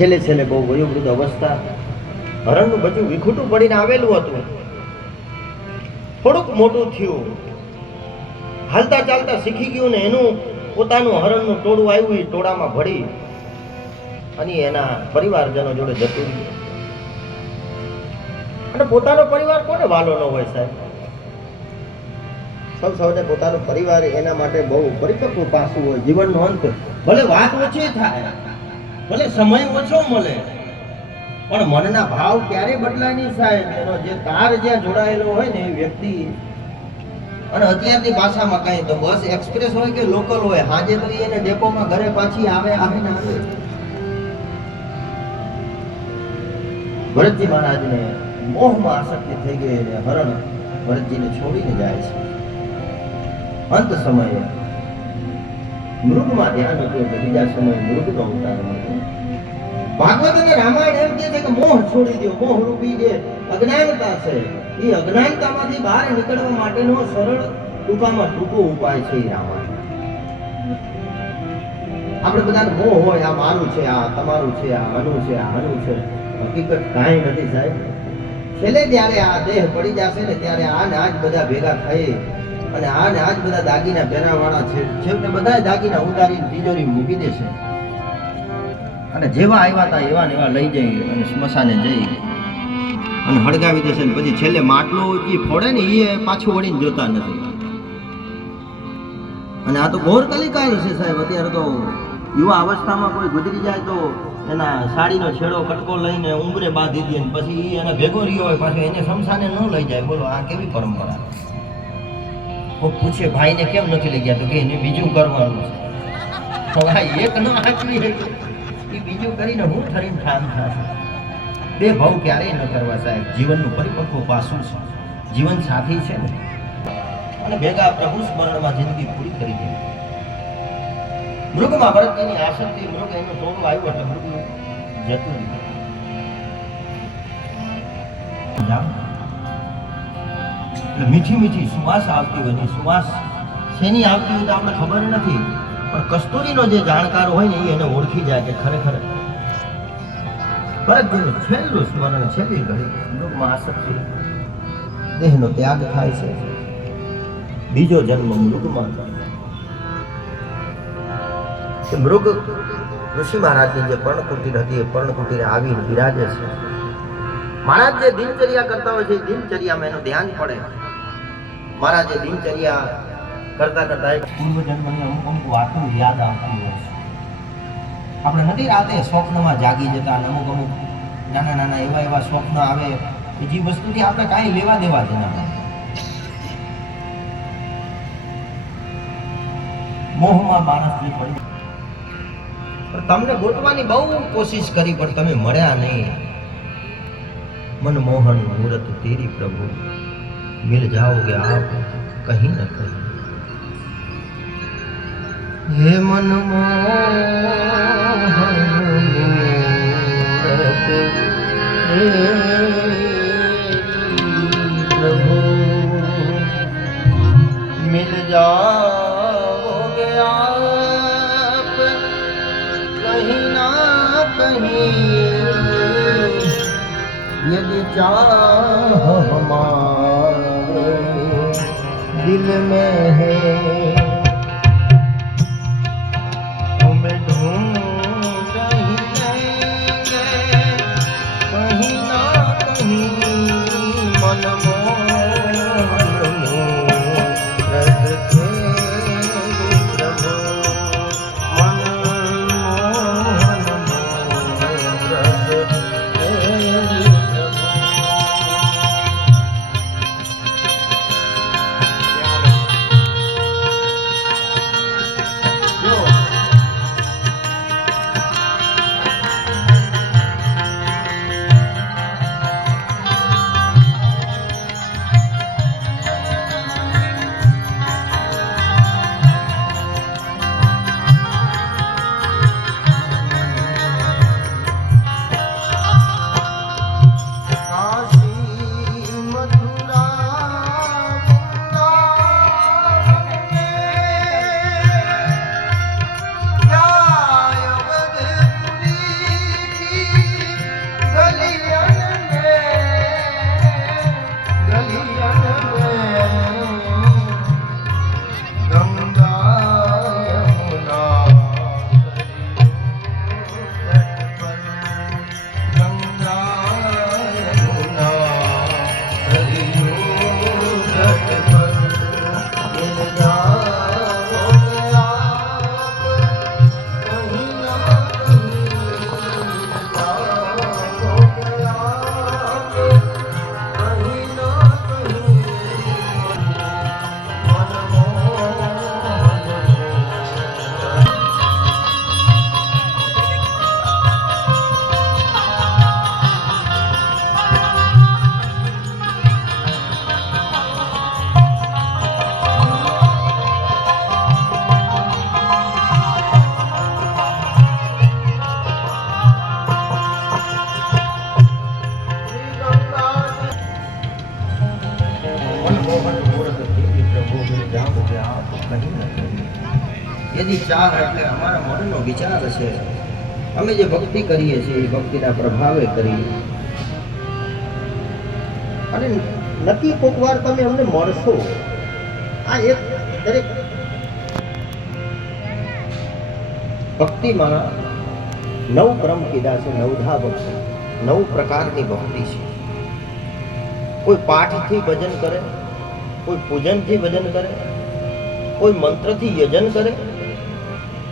છેલ્લે છેલ્લે બહુ વયોવૃદ્ધ અવસ્થા. હરણનું બધું વિખૂટું પડીને આવેલું હતું. થોડુંક મોટું થયું. હાલતા ચાલતા શીખી ગયું ને એનું પોતાનું હરણનું ટોળું આવ્યું એ ટોળામાં ભળી અને એના પરિવારજનો જોડે જતું રહ્યું. અને પોતાનો પરિવાર કોને વાલો ન હોય સાહેબ? સૌ સૌને પોતાનો પરિવાર એના માટે બહુ પરિપક્વ પાસું હોય. જીવનનો અંત ભલે વાત ઓછી થાય ભલે સમય ઓછો મળે, પણ મનના ભાવ ક્યારે બદલાય નહીં સાહેબ? એનો જે તાર જ્યાં જોડાયેલો હોય ને એ વ્યક્તિ, અને અત્યારની ભાષામાં કહીએ તો બસ એક્સપ્રેસ હોય કે લોકલ હોય, હાજે તો એને ડેપોમાં ઘરે પાછી આવે આવે ને આવે. ભરતજી મહારાજને મોહમાં આસક્તિ થઈ ગઈ અને હરણ ભરતજીને છોડીને જાય છે. અંત સમયે મૃગમાં ધ્યાન હતું એટલે બીજા સમયે મૃગનો અવતાર ભાગવત અને રામાયણ એમ કહે છે કે મોહ છોડી દો, મોહ રૂપી જે અજ્ઞાનતા છે. એ અજ્ઞાનતામાંથી બહાર નીકળવા માટેનો સરળ ટૂંકામાં ટૂંકો ઉપાય છે રામાયણ. આપણે બધાને મોહ હોય, આ મારું છે, આ તમારું છે, આ આનું છે, આ આનું છે. હકીકત કાંઈ નથી સાહેબ. છેલ્લે જ્યારે આ દેહ પડી જશે ને ત્યારે આ ને આ જ બધા ભેગા થઈ અને આ ને આ જ બધા દાગીના પહેરાવાળા છે. છેવટે બધા દાગીના ઉતારી તિજોરી મૂકી દેશે. અને જેવા આવ્યા હતા એવા ને એવા લઈ જઈ અને સ્મશાને જઈ અને હળગાવી દેશે ને પછી છેલ્લે માટલો જે ફોડે ને એ પાછું વળીને જોતા નથી. અને આ તો ઘોર કલિકાલ છે સાહેબ, અત્યારે તો યુવા અવસ્થામાં કોઈ ગુજરી જાય તો એના સાડીનો છેડો, કટકો લઈને ઉંબરે બાંધી દે ને પછી એને ભેગો રહ્યો હોય પાછો એને શમશાને ન લઈ જાય. બોલો, આ કેવી પરંપરા? કોઈ પૂછે, ભાઈને કેમ નથી લઈ ગયા? તો કે એને બીજું કરવાનું છે. એક ન હાચવી બીજું કરીને હું થઈને ઠામ બે ભાવ ક્યારેય ન કરવા સાહેબ, જીવનનું પરિપક્વ પાસું છે. જીવન સાથી છે ને. અને ભેગા પ્રભુ સ્મરણમાં જિંદગી પૂરી કરી દે. મૃગમાં ભરતની આસક્તિ, મૃગ એનું ટોળું આવ્યું એટલે મૃગ જતું મીઠી મીઠી સુવાસ આવતી હોય સુવાસ શેની આવતી હોય તો આપણે ખબર નથી. પણ કસ્તુરીનો જે જાણકાર હોય ને એને ઓળખી જાય કે ખરેખર ભરતજીનું છેલ્લું સ્મરણ છેલ્લી ઘડી દેહનો ત્યાગ થાય છે. બીજો જન્મ મૃગમાં મૃગ ઋષિ મહારાજની જે પર્ણકુટીર હતી, એ પર્ણકુટીરે આવીને બિરાજે છે. મહારાજ જે દિનચર્યા કરતા હોય છે દિનચર્યામાં એનું ધ્યાન પડે. મારા જે દિનચર્યા કરતા કરતા એક પૂર્વજન્મની અમુક અમુક વાતો યાદ આવતી હોય છે. આપણે નથી રાતે સ્વપ્નમાં જાગી જતા અને અમુક અમુક નાના નાના એવા એવા સ્વપ્ન આવે કે જે વસ્તુથી આપણે કાંઈ લેવા દેવા જ ના મોહમાં માણસ જે પડી. તમને ગોતવાની બહુ કોશિશ કરી પણ તમે મળ્યા નહીં. મનમોહન મૂરત તેરી પ્રભુ. મિલ જાઓગે આપ કહી ન કहीं હે મન પ્રભુ, મિલ જાઓગે આપ કહી ના કહી યદિ ચાહ હમારે દિલ મેં હૈ એની ચાર એટલે અમારા મનનો વિચાર છે. અમે જે ભક્તિ કરીએ છીએ, એ ભક્તિના પ્રભાવે કરી. અને નક્કી કોક વાર તમે અમને મળશો. આ એક દરેક ભક્તિમાં નવ ક્રમ કીધા છે નવધા ભક્તિ નવ પ્રકારની ભક્તિ છે. કોઈ પાઠથી ભજન કરે, કોઈ પૂજનથી ભજન કરે, કોઈ મંત્રથી યજન કરે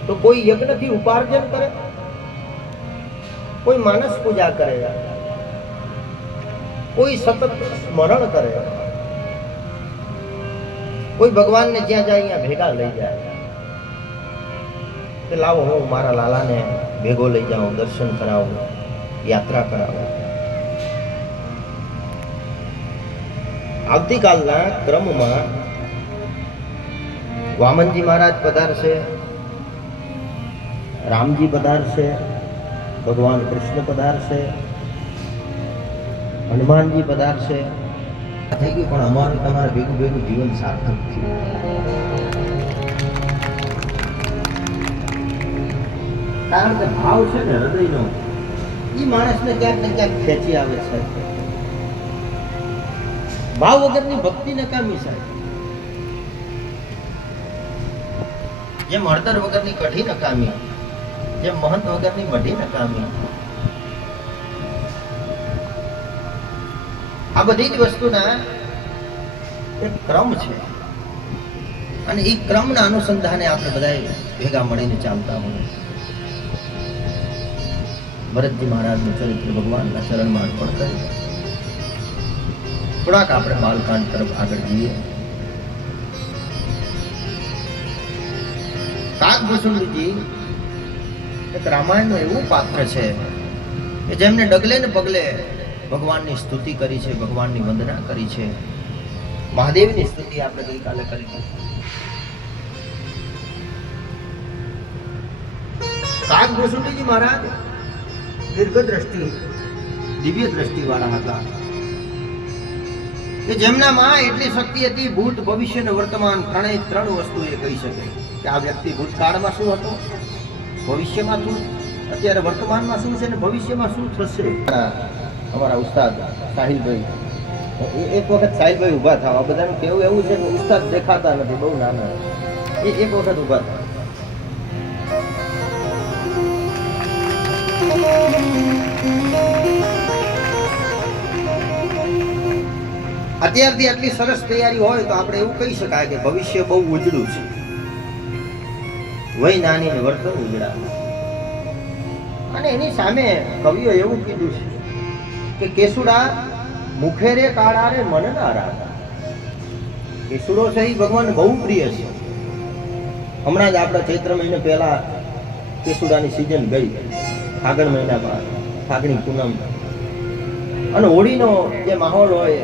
તો કોઈ યજ્ઞથી ઉપાર્જન કરે કોઈ માનસ પૂજા કરે કોઈ સતત સ્મરણ કરે કોઈ ભગવાનને જ્યાં જાય અહીંયા ભેગા લઈ જાય કે લાવો હું મારા લાલાને ભેગો લઈ જાઉં દર્શન કરાવું યાત્રા કરાવું આવતીકાલના ક્રમમાં વામનજી મહારાજ પધારશે રામજી પધારશે ભગવાન કૃષ્ણ પધારશે હનુમાનજી પધારશે થઈ ગયું, પણ અમારું તમારે ભેગું ભેગું જીવન સાર્થક થયું કારણ કે ભાવ છે ને હૃદયનો એ માણસને ક્યાંક ને ક્યાંક ખેંચી આવે છે. ભાવ વગરની ભક્તિ નકામી સાહેબ. જે મળતર વગરની કઢી નકામી જેમ મહંત વગરની મઢી નકામી. આ બધી જ વસ્તુના એક ક્રમ છે. અને એ ક્રમના અનુસંધાને આપણે બધા ભેગા મળીને ચાલતા હોય ભરતજી મહારાજનું ચરિત્ર ભગવાનના ચરણમાં અર્પણ કરી. થોડાક આપણે બાલકાંડ તરફ આગળ જઈએ. કાગભૂષણજી એક રામાયણનું એવું પાત્ર છે કે જેમને ડગલે ને પગલે ભગવાનની સ્તુતિ કરી છે, ભગવાનની વંદના કરી છે. મહાદેવની સ્તુતિ આપણે ગઈકાલે કરી હતી. ભસુટીજી મહારાજ દીર્ઘ દ્રષ્ટિ દિવ્ય દ્રષ્ટિ વાળા હતા. કે જેમનામાં એટલી શક્તિ હતી, ભૂત ભવિષ્ય ને વર્તમાન ત્રણેય ત્રણ વસ્તુ એ કહી શકે. કે આ વ્યક્તિ ભૂતકાળમાં શું હતો? ભવિષ્યમાં શું? અત્યારે વર્તમાનમાં શું છે ને ભવિષ્યમાં શું થશે? અમારા ઉસ્તાદ સાહિલભાઈ. એક વખત સાહિલભાઈ ઊભા થવા બધાનું કેવું એવું છે કે ઉસ્તાદ દેખાતા નથી, બહુ નાના. એ એક વખત ઊભા થવા. અત્યારથી આટલી સરસ તૈયારી હોય તો આપણે એવું કહી શકાય કે ભવિષ્ય બહુ ઉજળું છે. વય નાની ને વર્તન ઉજળા અને એની સામે કવિઓ એવું કીધું છે કે કેસુડા મુખેરે કાળા રે મન ના રાધા કેસુડો છે એ ભગવાન બહુ પ્રિય છે. હમણાં જ આપણા ચૈત્ર મહિને પહેલા કેસુડાની સિઝન ગઈ. ફાગણ મહિનામાં ફાગણી પૂનમ. અને હોળીનો જે માહોલ હોય